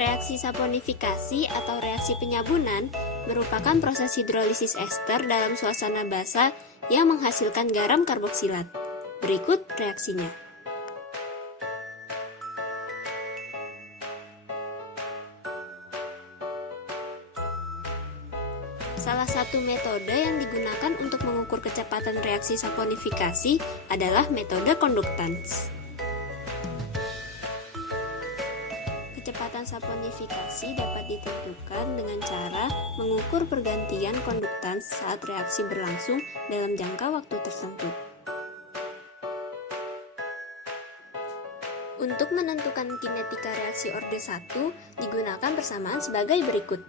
Reaksi saponifikasi atau reaksi penyabunan merupakan proses hidrolisis ester dalam suasana basa yang menghasilkan garam karboksilat. Berikut reaksinya. Salah satu metode yang digunakan untuk mengukur kecepatan reaksi saponifikasi adalah metode konduktans. Kecepatan saponifikasi dapat ditentukan dengan cara mengukur pergantian konduktans saat reaksi berlangsung dalam jangka waktu tertentu. Untuk menentukan kinetika reaksi orde 1 digunakan persamaan sebagai berikut.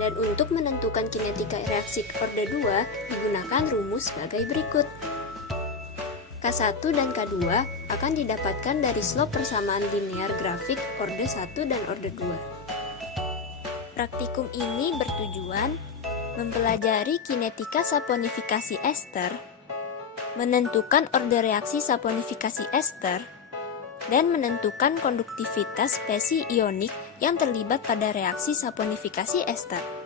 Dan untuk menentukan kinetika reaksi orde 2 digunakan rumus sebagai berikut. K1 dan K2 akan didapatkan dari slope persamaan linear grafik orde 1 dan orde 2. Praktikum ini bertujuan mempelajari kinetika saponifikasi ester, menentukan orde reaksi saponifikasi ester, dan menentukan konduktivitas spesi ionik yang terlibat pada reaksi saponifikasi ester.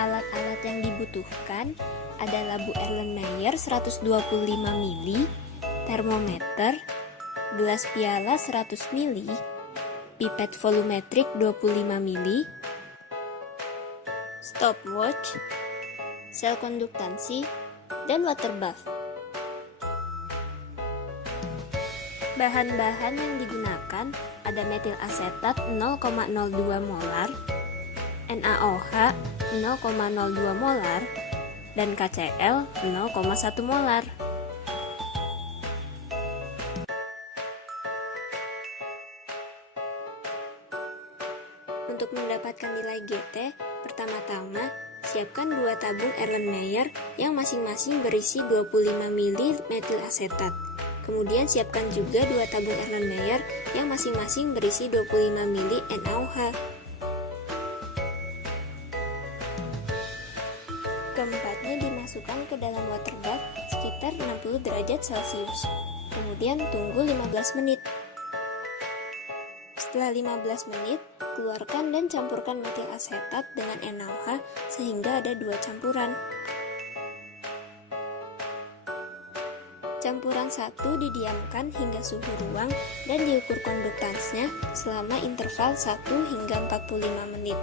Alat-alat yang dibutuhkan adalah Bu Erlenmeyer 125 mili, termometer, gelas piala 100 mili, pipet volumetrik 25 mili, stopwatch, sel konduktansi, dan water bath. Bahan-bahan yang digunakan ada metil asetat 0,02 molar, NaOH 0,02 molar, dan KCl 0,1 molar. Untuk mendapatkan nilai GT, pertama-tama siapkan 2 tabung Erlenmeyer yang masing-masing berisi 25 mili metil asetat. Kemudian siapkan juga 2 tabung Erlenmeyer yang masing-masing berisi 25 mili NaOH. Keempatnya dimasukkan ke dalam water bath sekitar 60 derajat Celcius. Kemudian tunggu 15 menit. Setelah 15 menit, keluarkan dan campurkan metil asetat dengan NaOH sehingga ada 2 campuran. Campuran 1 didiamkan hingga suhu ruang dan diukur konduktansnya selama interval 1 hingga 45 menit.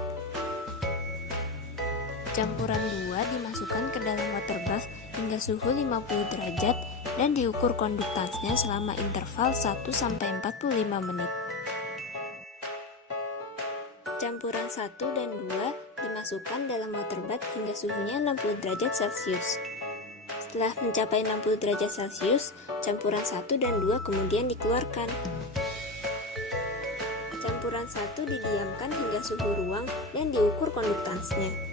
Campuran 2 dimasukkan ke dalam water bath hingga suhu 50 derajat dan diukur konduktansnya selama interval 1 sampai 45 menit. Campuran 1 dan 2 dimasukkan dalam water bath hingga suhunya 60 derajat Celcius. Setelah mencapai 60 derajat Celcius, campuran 1 dan 2 kemudian dikeluarkan. Campuran 1 didiamkan hingga suhu ruang dan diukur konduktansnya.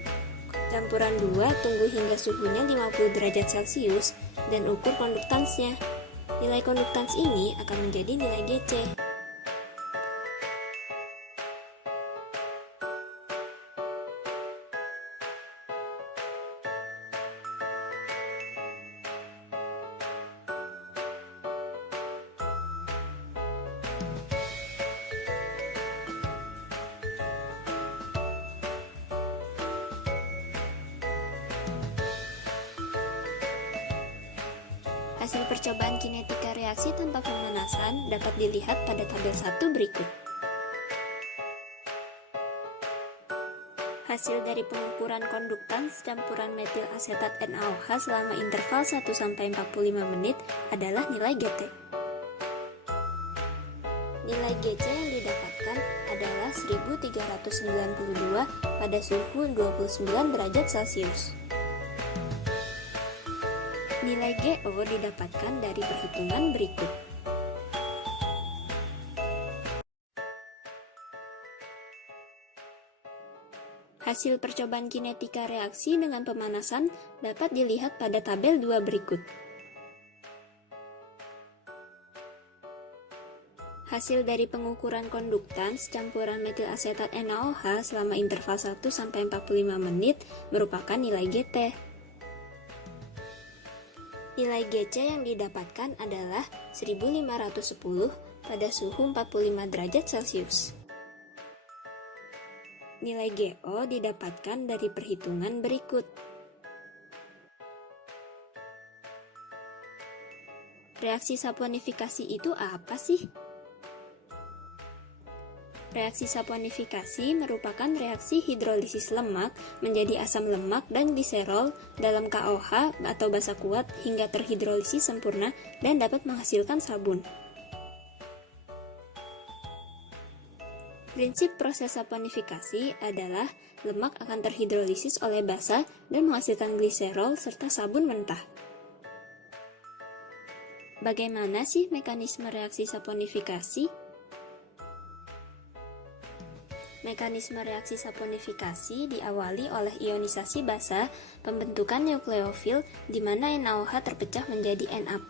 Campuran 2 tunggu hingga suhunya 50 derajat Celcius dan ukur konduktansnya. Nilai konduktans ini akan menjadi nilai GC. Hasil percobaan kinetika reaksi tanpa pemanasan dapat dilihat pada tabel 1 berikut. Hasil dari pengukuran konduktans campuran metil asetat NaOH selama interval 1-45 menit adalah nilai GT. Nilai GC yang didapatkan adalah 1392 pada suhu 29 derajat Celcius. Nilai GO didapatkan dari perhitungan berikut. Hasil percobaan kinetika reaksi dengan pemanasan dapat dilihat pada tabel 2 berikut. Hasil dari pengukuran konduktans campuran metil asetat NaOH selama interval 1-45 menit merupakan nilai GT. Nilai GC yang didapatkan adalah 1510 pada suhu 45 derajat Celcius. Nilai GO didapatkan dari perhitungan berikut. Reaksi saponifikasi itu apa sih? Reaksi saponifikasi merupakan reaksi hidrolisis lemak menjadi asam lemak dan gliserol dalam KOH atau basa kuat hingga terhidrolisis sempurna dan dapat menghasilkan sabun. Prinsip proses saponifikasi adalah lemak akan terhidrolisis oleh basa dan menghasilkan gliserol serta sabun mentah. Bagaimana sih mekanisme reaksi saponifikasi? Mekanisme reaksi saponifikasi diawali oleh ionisasi basa, pembentukan nukleofil di mana NaOH terpecah menjadi Na+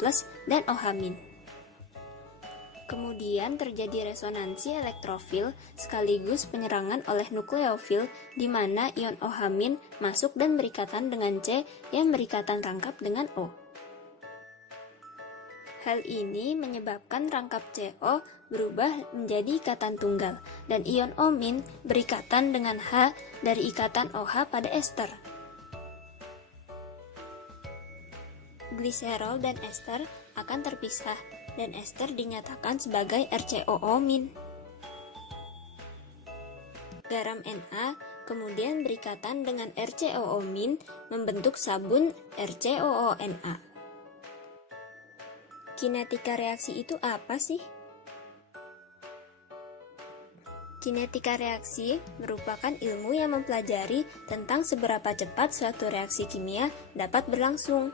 dan OH-. Kemudian terjadi resonansi elektrofil sekaligus penyerangan oleh nukleofil di mana ion OH- masuk dan berikatan dengan C yang berikatan rangkap dengan O. Hal ini menyebabkan rangkap CO berubah menjadi ikatan tunggal dan ion O- berikatan dengan H dari ikatan OH pada ester. Gliserol dan ester akan terpisah dan ester dinyatakan sebagai RCOO-. Garam Na kemudian berikatan dengan RCOO- membentuk sabun RCOONa. Kinetika reaksi itu apa sih? Kinetika reaksi merupakan ilmu yang mempelajari tentang seberapa cepat suatu reaksi kimia dapat berlangsung.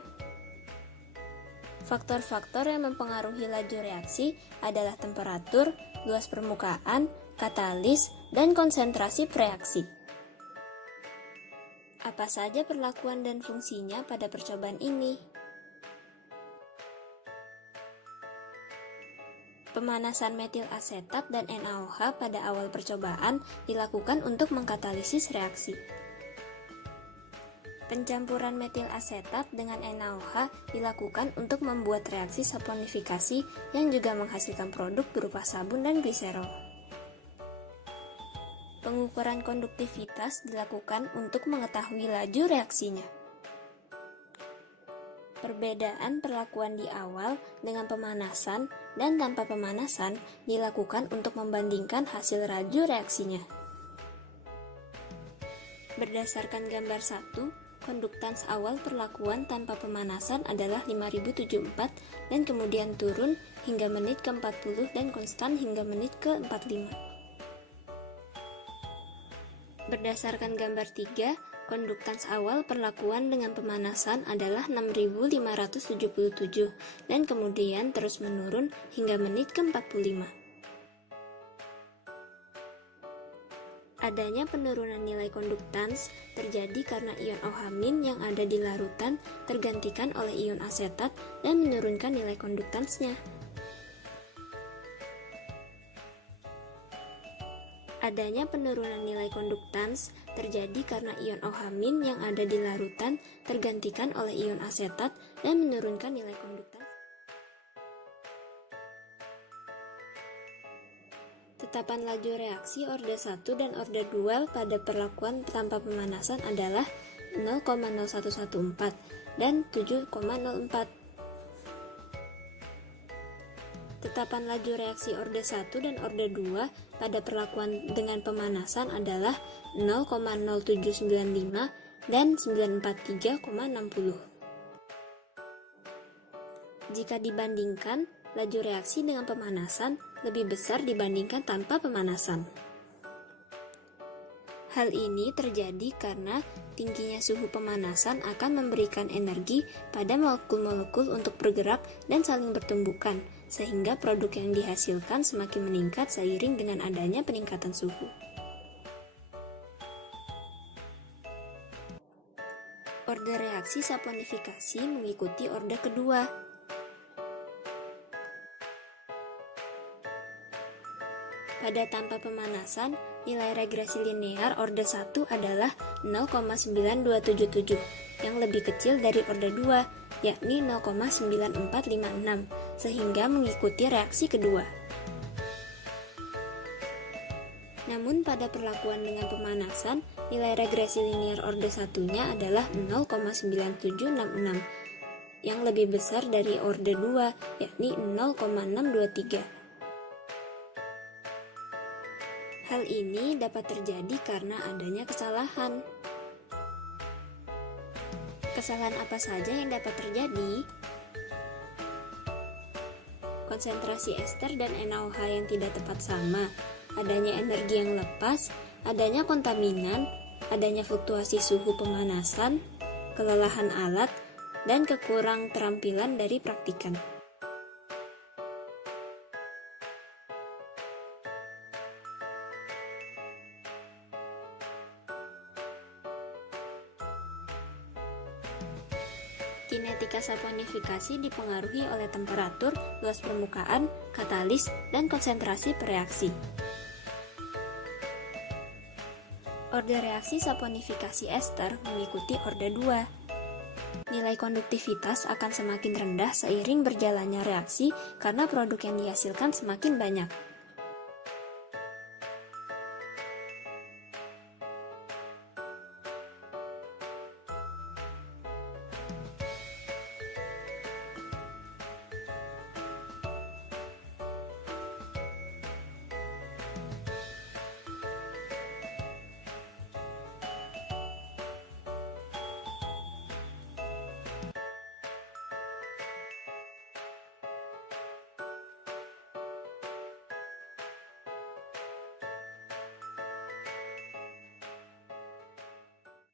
Faktor-faktor yang mempengaruhi laju reaksi adalah temperatur, luas permukaan, katalis, dan konsentrasi preaksi. Apa saja perlakuan dan fungsinya pada percobaan ini? Pemanasan metil asetat dan NaOH pada awal percobaan dilakukan untuk mengkatalisis reaksi. Pencampuran metil asetat dengan NaOH dilakukan untuk membuat reaksi saponifikasi yang juga menghasilkan produk berupa sabun dan gliserol. Pengukuran konduktivitas dilakukan untuk mengetahui laju reaksinya. Perbedaan perlakuan di awal dengan pemanasan dan tanpa pemanasan dilakukan untuk membandingkan hasil laju reaksinya. Berdasarkan gambar 1, konduktans awal perlakuan tanpa pemanasan adalah 5074 dan kemudian turun hingga menit ke-40 dan konstan hingga menit ke-45. Berdasarkan gambar 3, konduktans awal perlakuan dengan pemanasan adalah 6577 dan kemudian terus menurun hingga menit ke-45. Adanya penurunan nilai konduktans terjadi karena ion OH- yang ada di larutan tergantikan oleh ion asetat dan menurunkan nilai konduktansnya. Adanya penurunan nilai konduktans terjadi karena ion OH- yang ada di larutan tergantikan oleh ion asetat dan menurunkan nilai konduktans. Tetapan laju reaksi orde 1 dan orde 2 pada perlakuan tanpa pemanasan adalah 0,0114 dan 7,04. Tetapan laju reaksi orde 1 dan orde 2 pada perlakuan dengan pemanasan adalah 0,0795 dan 943,60. Jika dibandingkan, laju reaksi dengan pemanasan lebih besar dibandingkan tanpa pemanasan. Hal ini terjadi karena tingginya suhu pemanasan akan memberikan energi pada molekul-molekul untuk bergerak dan saling bertumbukan, sehingga produk yang dihasilkan semakin meningkat seiring dengan adanya peningkatan suhu. Orde reaksi saponifikasi mengikuti orde kedua. Pada tanpa pemanasan, nilai regresi linear orde 1 adalah 0,9277 yang lebih kecil dari orde 2, yakni 0,9456, sehingga mengikuti reaksi kedua. Namun pada perlakuan dengan pemanasan, nilai regresi linear orde 1-nya adalah 0,9766, yang lebih besar dari orde 2, yakni 0,623. Hal ini dapat terjadi karena adanya kesalahan. Kesalahan apa saja yang dapat terjadi? Konsentrasi ester dan NaOH yang tidak tepat sama, adanya energi yang lepas, adanya kontaminan, adanya fluktuasi suhu pemanasan, kelelahan alat, dan kekurang terampilan dari praktikan. Kinetika saponifikasi dipengaruhi oleh temperatur, luas permukaan, katalis, dan konsentrasi pereaksi. Orde reaksi saponifikasi ester mengikuti orde 2. Nilai konduktivitas akan semakin rendah seiring berjalannya reaksi karena produk yang dihasilkan semakin banyak.